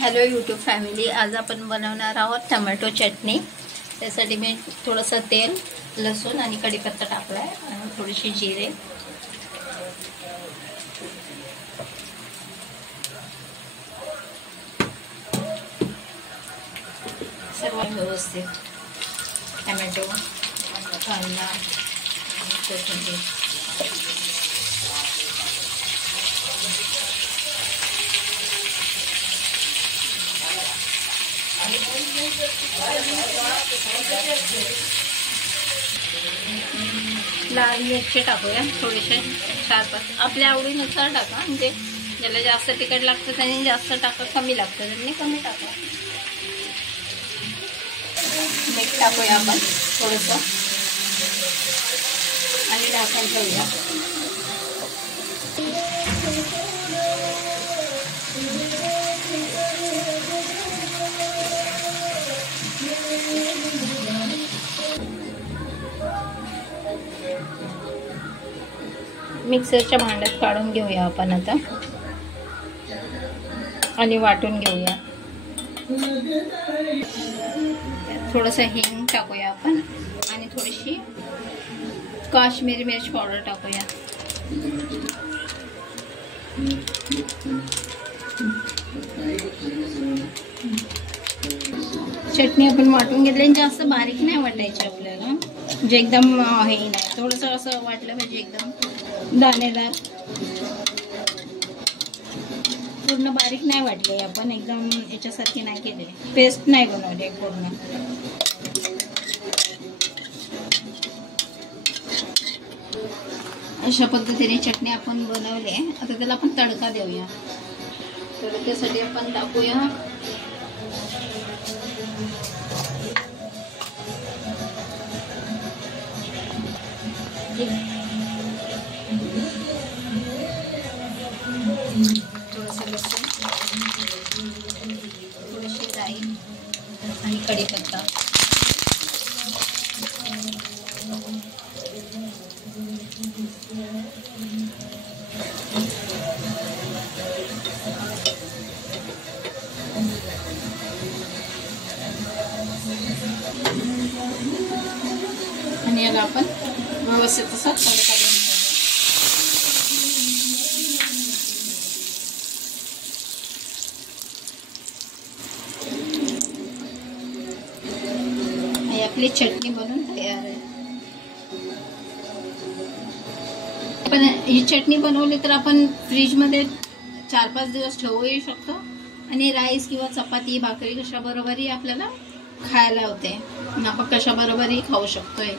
Hello YouTube family, आज आपण बनवणार आहोत टोमॅटो चटणी। त्यासाठी मी थोडंसं तेल, लसूण आणि कढीपत्ता टाकला आहे आणि थोडीशी जिरे। सर्व व्यवस्थित टोमॅटो, कांदा, कोथिंबीर लाल मिरची टाकूया थोडेसे 4-5 आपल्या आवडीनुसार टाका। म्हणजे ज्याला जास्त तिखट लागतं त्यांनी जास्त टाका, कमी लागतं त्यांनी कमी टाका। मीठ टाकूया आपण थोडंसं आणि ढाकण ठेवूया। मिक्सरच्या भांड्यात काढून घेऊया आपण आता आणि वाटून घेऊया। थोडंसं हिंग टाकूया आपण आणि थोडीशी काश्मीरी मिर्च पावडर टाकूया। चटणी आपण वाटून घेतली, जास्त बारीक नाही वाटायची आपल्याला, म्हणजे एकदम हे नाही, थोडंसं असं वाटलं पाहिजे एकदम दाणेदार। पूर्ण बारीक नाही वाटले आपण, एकदम याच्यासारखी नाही केले, पेस्ट नाही बनवली पूर्ण। अशा पद्धतीने चटणी आपण बनवली आहे। आता त्याला आपण तडका देऊया। तडक्यासाठी आपण टाकूया थोडंसं लसूण, थोडीशी राई आणि कढीपत्ता। आणि याला आपण व्यवस्थित असा तडका देऊन आपली चटणी बनवून तयार आहे। पण ही चटणी बनवली तर आपण फ्रीजमध्ये 4-5 दिवस ठेवूही शकतो आणि राईस किंवा चपाती भाकरी कशाबरोबरही आपल्याला खायला होते, आपण कशाबरोबरही खाऊ शकतोय।